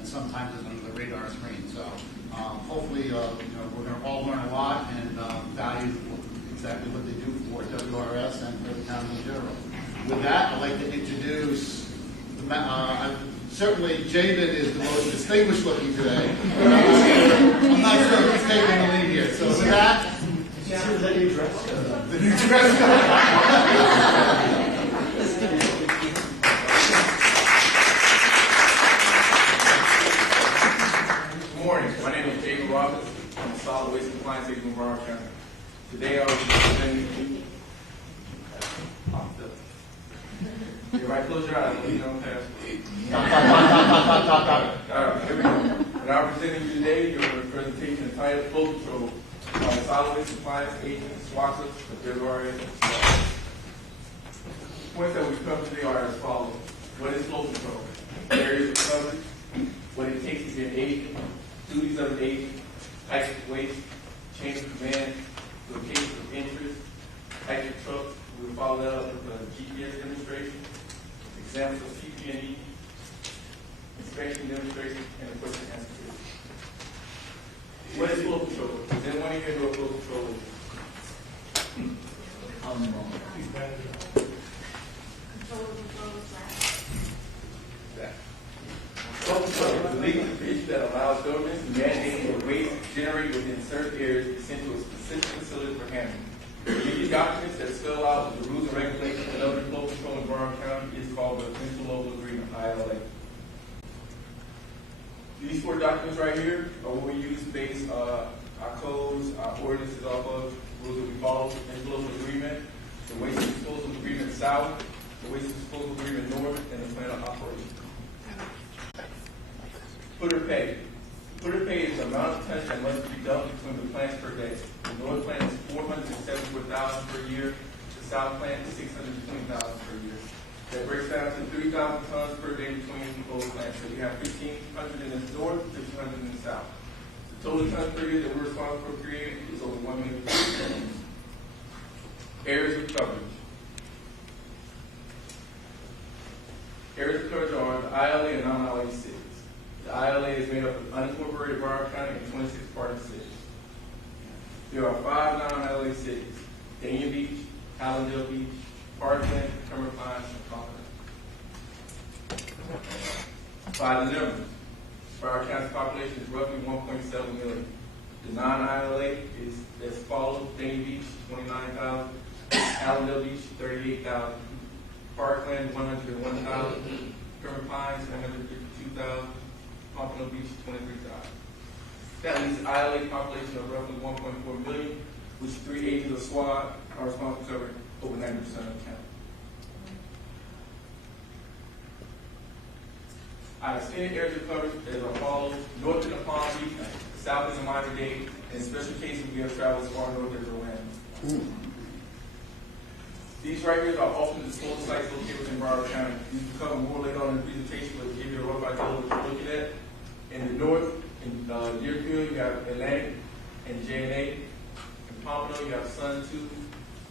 and sometimes it's under the radar screen. So hopefully, we're going to all learn a lot and value exactly what they do for WRS and for the town in general. With that, I'd like to introduce certainly Jamin is the most distinguished looking today. I'm not sure who's taking the lead here. So with that, the new dress code. The new dress code. Good morning. My name is David Roberts. I'm a solid waste compliance agent in Broward County. Today I will be presenting you. Everybody close your eyes. You don't pass. All right, here we go. And I'm presenting you today your presentation entitled Flow Control on the Solid Waste Compliance Agent, SWACA, the Broward. Points that we cover today are as follows. What is flow control? Areas of coverage, what it takes to be an agent, duties of an agent, types of waste, chain of command, locations of interest, types of trucks. We'll follow that up with a GPS demonstration, examples of PP&E, inspection demonstration, and of course the answer. What is flow control? Does anyone here know what flow control is? Flow control is a legal provision that allows governments to mandate that waste generated within certain areas be sent to a specific facility for handling. These documents that spell out the rules and regulations of other flow control in Broward County is called the Provincial Local Agreement, ILA. These 4 documents right here are what we use to base our codes, our ordinances off of, rules that we follow, the Provincial Local Agreement, the Waste Disposal Agreement South, the Waste Disposal Agreement North, and the Plan of Operation. Footer pay. Footer pay is the amount of tons that must be dumped between the plants per day. The North plant is 474,000 per year. The South plant is 620,000 per year. That breaks down to 3,000 tons per day between both plants. So we have 1,500 in the north, 1,500 in the south. The total tons per year that we're responsible for creating is over 1 million tons. Areas of coverage. Areas of coverage are the ILA and non-ILA cities. The ILA is made up of unincorporated Broward County and 26 partner cities. There are 5 non-ILA cities: Dania Beach, Hallandale Beach, Parkland, Kermit Pines, and Pompano. By the numbers, Broward County's population is roughly 1.7 million. The non-ILA is as follows: Dania Beach, 29,000; Hallandale Beach, 38,000; Parkland, 101,000; Kermit Pines, 152,000; Pompano Beach, 23,000. That leaves the ILA population of roughly 1.4 million, which 3 agents of SWAT are responsible for covering over 90% of the county. Our extended areas of coverage is as follows: north in the Palm Beach, south in the Miami-Dade, and in special cases we have traveled as far north as Orlando. These right here are often disposal sites located within Broward County. These will cover more later on in the presentation, but to give you a rough idea of what you're looking at. In the north, in Deerfield, you have Atlantic and J&A. In Pompano, you have Sun 2,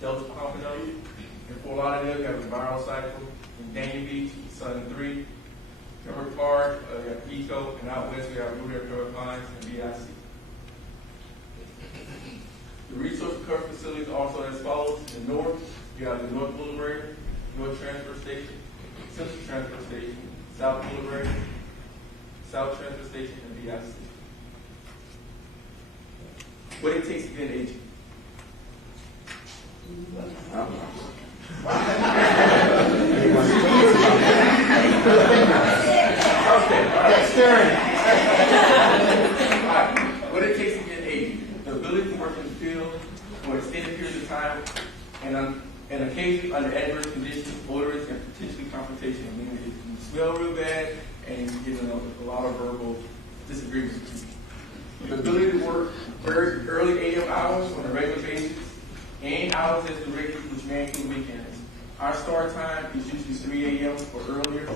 Delta Pompano. In Fort Lauderdale, you have the Viral Cycle. In Dania Beach, Sun 3. Kermit Park, you have Eco. And out west, we have Blue Air, Kermit Pines, and BIC. The resource cover facilities are also as follows. In the north, you have the North Boulevard, North Transfer Station, Central Transfer Station, South Boulevard, South Transfer Station, and BIC. What it takes to be an agent. Dexterity. What it takes to be an agent. The ability to work in the field for extended periods of time and occasionally under adverse conditions, odorous, and potentially confrontational. Meaning if you smell real bad and you get a lot of verbal disagreements with people. The ability to work very early AM hours on a regular basis, and hours as the regular, which may include weekends. Our start time is usually 3 a.m. or earlier,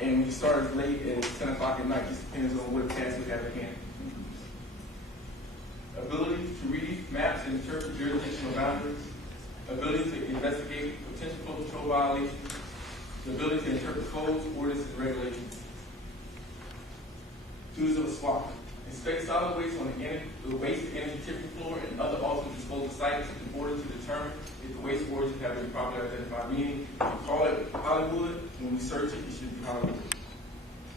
and we start as late as 10 o'clock at night. Just depends on what task we have at hand. Ability to read maps and interpret jurisdictional boundaries. Ability to investigate potential flow control violations. The ability to interpret codes, ordinances, and regulations. Duties of a SWAT. Inspect solid waste on the waste and energy tipping floor and other ultimate disposal sites in order to determine if the waste origin have been properly identified. Meaning, we call it Hollywood. When we search it, it should be Hollywood.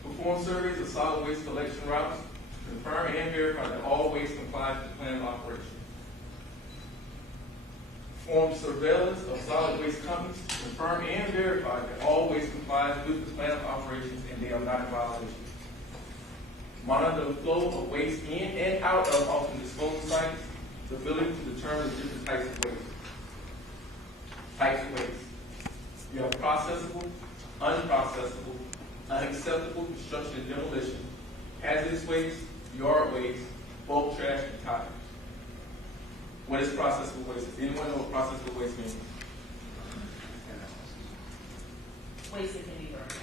Perform surveys of solid waste collection routes. Confirm and verify that all waste complies with the plan of operation. Perform surveillance of solid waste companies. Confirm and verify that all waste complies with the plan of operations and they are not in violation. Monitor the flow of waste in and out of often disposal sites. The ability to determine the different types of waste. You have processable, unprocessable, unacceptable construction and demolition, hazardous waste, yard waste, bulk trash, and tires. What is processable waste? Does anyone know what processable waste means? Waste that can be burned.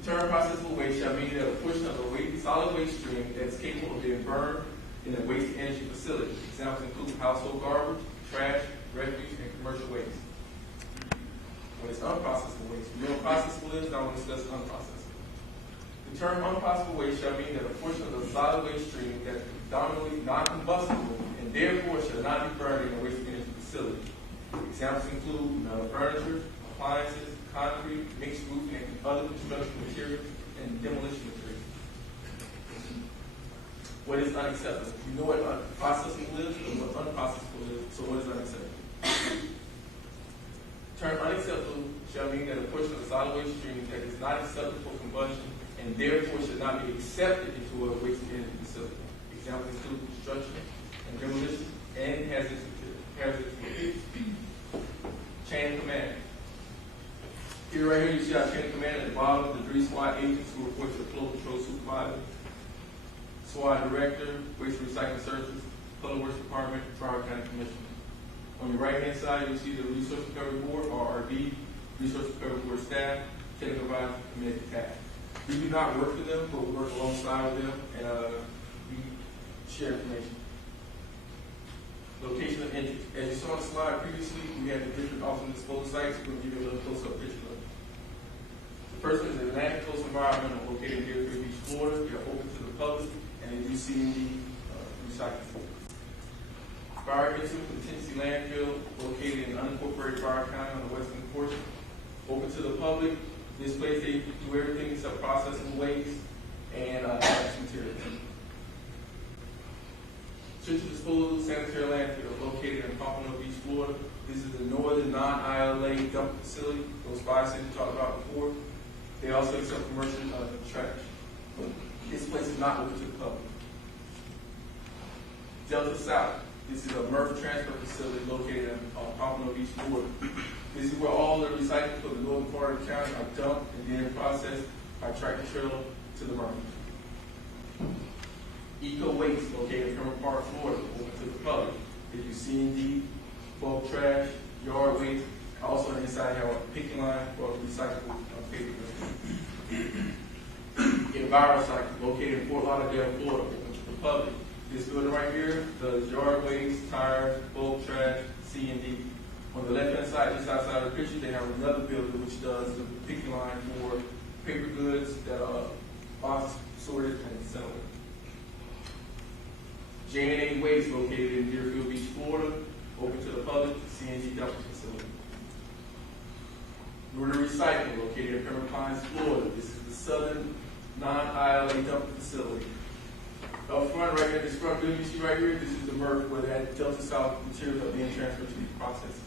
The term processable waste shall mean that a portion of a solid waste stream that is capable of being burned in a waste energy facility. Examples include household garbage, trash, refuse, and commercial waste. What is unprocessable waste? You know what processable is? Now we'll discuss unprocessable. The term unprocessable waste shall mean that a portion of the solid waste stream that is predominantly non-combustible and therefore shall not be burned in a waste energy facility. Examples include metal furniture, appliances, concrete, mixed roofing, and other construction materials, and demolition materials. What is unacceptable? You know what processable is and what unprocessable is, so what is unacceptable? Term unacceptable shall mean that a portion of the solid waste stream that is not acceptable for combustion and therefore should not be accepted into a waste energy facility. Examples include construction and demolition and hazardous materials. Chain of command. Here, right here, you see our chain of command at the bottom, the 3 SWAT agents who report to the flow control supervisor, SWAT director, waste and recycling services, public works department, Broward County Commissioner. On your right-hand side, you'll see the Resource Recovery Board, RRB, Resource Recovery Board staff, technical advisor, committee task. We do not work for them, but we work alongside them, and we share information. Location of interest. As you saw on the slide previously, we had the different alternate disposal sites. We're going to give you a little close-up picture of it. The first one is Atlantic Coast Environmental, located in Deerfield Beach, Florida. They are open to the public, and they do C&D recycling. Broward Contingency Landfill, located in unincorporated Broward County on the western portion. Open to the public. This place, they do everything except processing waste and hazardous materials. Central Disposal Sanitary Landfill, located in Pompano Beach, Florida. This is the northern non-ILA dump facility. Those 5 cities we talked about before. They also accept commercial trash. This place is not open to the public. Delta South. This is a MRF transfer facility located in Pompano Beach, Florida. This is where all the recycling for the northern part of the county are dumped and then processed by tractor trailer to the MRF. Eco Waste, located in Herman Park, Florida, open to the public. If you C&D, bulk trash, yard waste, also inside have a picking line for recyclable paper. EnviroCycle, located in Fort Lauderdale, Florida, open to the public. This building right here does yard waste, tires, bulk trash, C&D. On the left-hand side, just outside of the picture, they have another building which does the picking line for paper goods that are boxed, sorted, and sent away. J&A Waste, located in Deerfield Beach, Florida, open to the public, C&D dumping facility. Northern Recycling, located in Pembroke Pines, Florida. This is the southern non-ILA dumping facility. Up front, right here, this front building you see right here, this is the MRF where that Delta South materials are being transferred to be processed.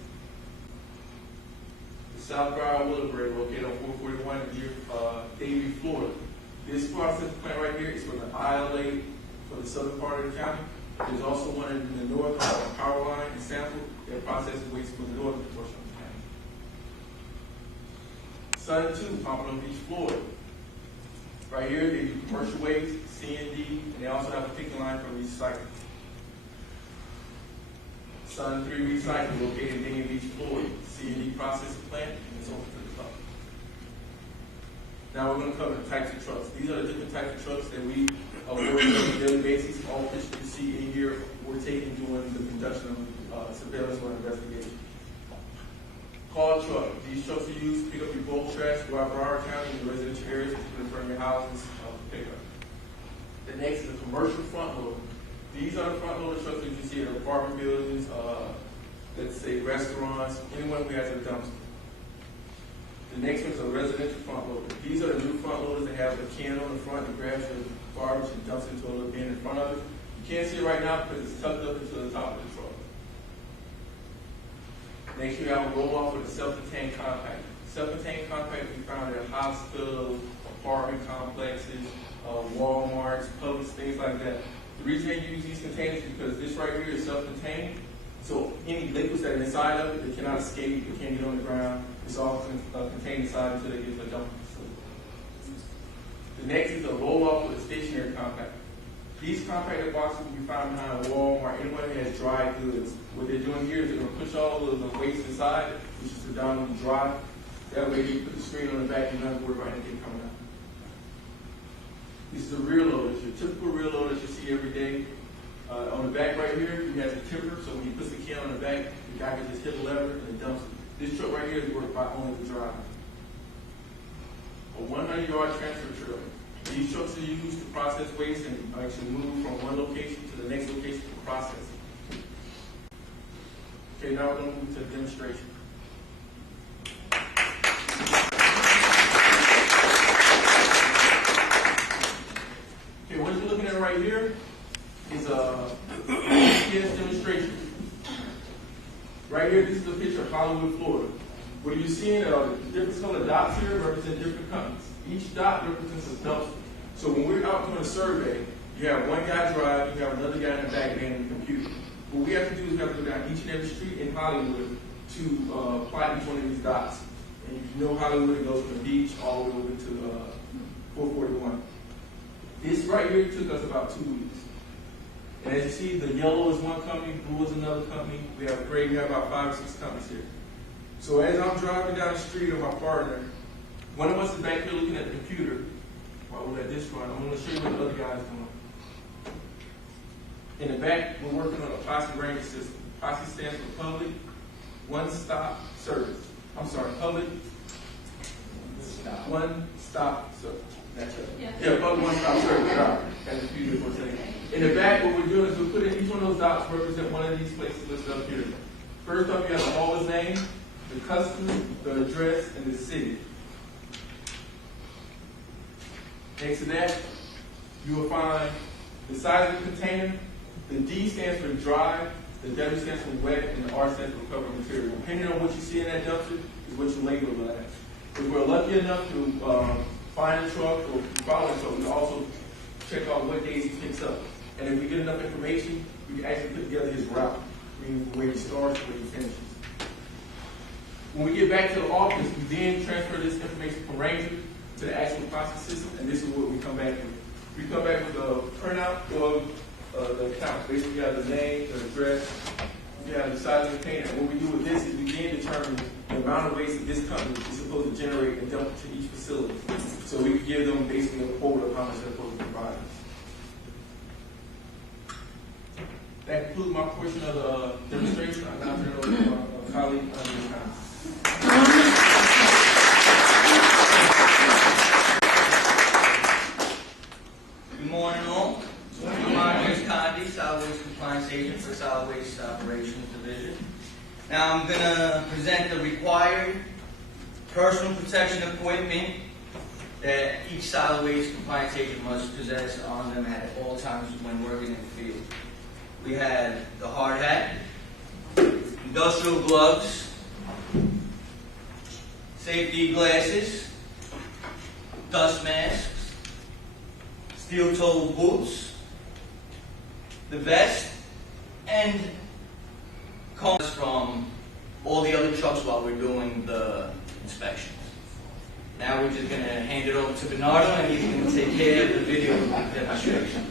The South Broward Willowbray, located on 441 in Davie, Florida. This processing plant right here is for the ILA for the southern part of the county. There's also one in the north, Power Line and Sample, that processes waste for the northern portion of the county. Sun 2, Pompano Beach, Florida. Right here, they do commercial waste, C&D, and they also have a picking line for recycling. Sun 3 Recycling, located in Dania Beach, Florida. C&D processing plant, and it's open to the public. Now we're going to cover the types of trucks. These are the different types of trucks that we are working on a daily basis. All pictures you see in here were taken during the conduction of surveillance or investigation. Call truck. These trucks are used to pick up your bulk trash throughout Broward County in the residential areas, particularly in your houses for pickup. The next is a commercial front loader. These are the front loader trucks that you see in apartment buildings, let's say restaurants, anyone who has a dumpster. The next one is a residential front loader. These are the new front loaders that have a can on the front that grabs your garbage and dumps into a little bin in front of it. You can't see it right now because it's tucked up into the top of the truck. Next, you have a roll-off with a self-contained compactor. Self-contained compactor can be found at hospitals, apartment complexes, Walmarts, Publix, things like that. The reason they use these containers is because this right here is self-contained. So any liquids that are inside of it, they cannot escape, they can't get on the ground. It's all contained inside until they get to the dumping facility. The next is a roll-off with a stationary compactor. These compactor boxes can be found behind Walmart, anyone that has dry goods. What they're doing here is they're going to push all of the waste inside, which is predominantly dry. That way you put the screen on the back and you don't have to worry about anything coming out. These are the rear loaders, your typical rear loaders you see every day. On the back right here, you have the tipper, so when you put the can on the back, the guy can just hit the lever and it dumps it. This truck right here is worked by only the driver. A 100-yard transfer trailer. These trucks are used to process waste and actually move from one location to the next location for processing. Okay, now we're going to move to the demonstration. Okay, what you're looking at right here is a GPS demonstration. Right here, this is a picture of Hollywood, Florida. What you're seeing are different colored dots here represent different companies. Each dot represents a dumpster. So when we're out doing a survey, you have one guy driving, you have another guy in the back manning the computer. What we have to do is we have to go down each and every street in Hollywood to plot each one of these dots. And if you know Hollywood, it goes from the beach all the way over to 441. This right here took us about 2 weeks. And as you see, the yellow is one company, blue is another company. We have gray, we have about 5 or 6 companies here. So as I'm driving down the street with my partner, one of us is back here looking at the computer. While we let this run, I'm going to show you what the other guy's doing. In the back, we're working on a POSSE rating system. POSSE stands for Public One-Stop Service. I'm sorry, Public One-Stop Service. That's it. Yeah, Public One-Stop Service. Sorry, got confused for a second. In the back, what we're doing is we're putting each one of those dots represent one of these places listed up here. First up, you have the hauler's name, the customer, the address, and the city. Next to that, you will find the size of the container. The D stands for dry, the W stands for wet, and the R stands for covered material. Depending on what you see in that dumpster is what you label it as. If we're lucky enough to find a truck or follow a truck, we also check out what days he picks up. And if we get enough information, we can actually put together his route, meaning where he starts and where he finishes. When we get back to the office, we then transfer this information from Ranger to the actual process system, and this is what we come back with. We come back with a printout of the account. Basically, you have the name, the address, you have the size of the container. And what we do with this is we then determine the amount of waste that this company is supposed to generate and dump to each facility. So we can give them basically a quota of how much they're supposed to provide us. That concludes my portion of the demonstration. I now turn it over to my colleague, Good morning, all. My name is Condi, Solid Waste Compliance Agent for Solid Waste Operations Division. Now I'm going to present the required personal protection equipment that each solid waste compliance agent must possess on them at all times when working in the field. We have the hard hat, industrial gloves, safety glasses, dust masks, steel-toed boots, the vest, and cones from all the other trucks while we're doing the inspections. Now we're just going to hand it over to Bernardo and he's going to take care of the video demonstration.